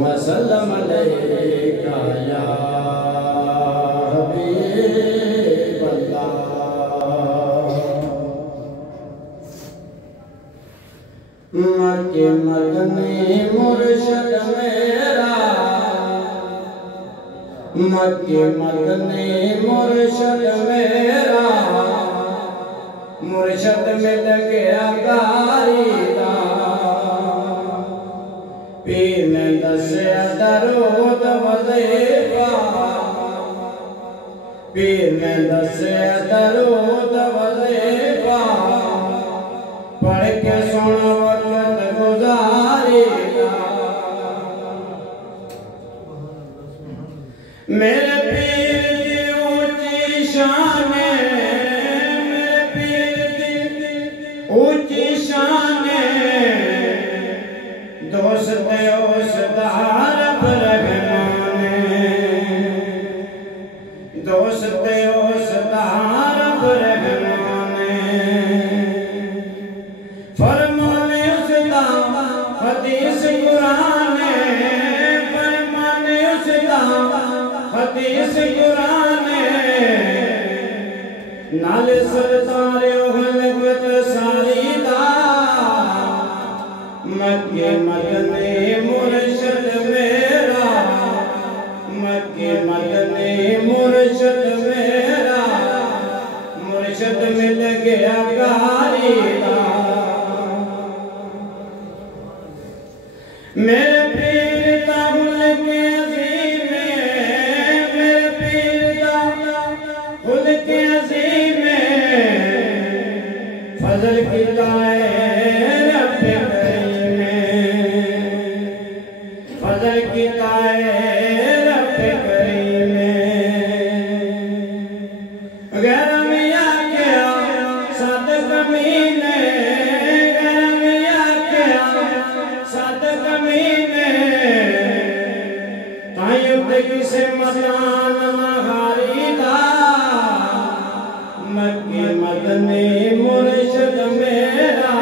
वसल्लम अलैका या हबीब अल्लाह। मक्के मदनी मुर्शिद मेरा, मक्के मदनी मुर्शिद मेरा, मुर्शिद मिल गया गारीदा। पीर ने दस्या दरूद वज़ीफ़ा, पीर ने दस्या दरूद वज़ीफ़ा, पढ़ के सुन वक्त गुज़ारीदा। मेरे पीर की ऊंची शान, मेरे पीर की ऊंची शान, दोस्त उस्ताद रहमान, दोस्त उस्ताद रहमान, फरमान उस्ताद हदीस कुरान, फरमान उस्ताद हदीस कुरान, नाल सरदार उहलत सारीदा। मक्के मदनी मुर्शिद मेरा, मक्के मदनी मुर्शिद मेरा, मुर्शिद मिल गया गारीदा। मेरे पीर दा हुल्क अज़ीम, मेरे पीर दा हुल्क अज़ीम, फज़ल कीता है रब करीम, फज़ल कीता है रब करीम। गैर मियां क्या सद कमीने, गैर मियां क्या सद कमीने, तायूं ते किसे मदान हारीदा। मक्के मदनी मुर्शिद मेरा,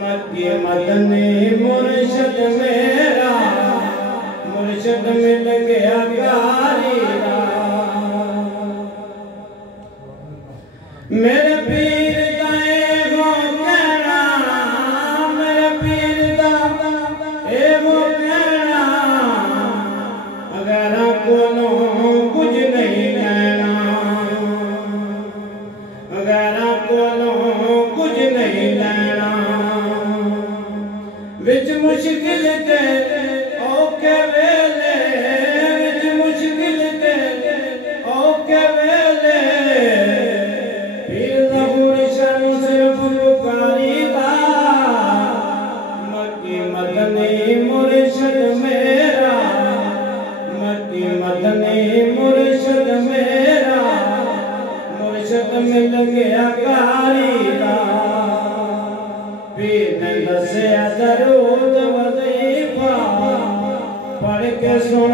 मक्के मदनी मुर्शिद मेरा, मुर्शिद मिल गया गारीदा। मेरे पीर दा एगो कहना, मेरे पीर दा एगो कहना, अगर कोलों कुछ नहीं कहना, अगर कोलों कुछ नहीं लेना, विच मुश्किल ते औखे वेले, विच मुश्किल ते औखे वेले, पीर दा मुर्शिद सिर्फ पुकारीदा। मक्के मदनी मुर्शिद मेरा, मक्के मदनी मुर्शिद मेरा, मुर्शिद मिल गया गारीदा। पीर ने दस्या दरूद वज़ीफ़ा, पढ़ के सुन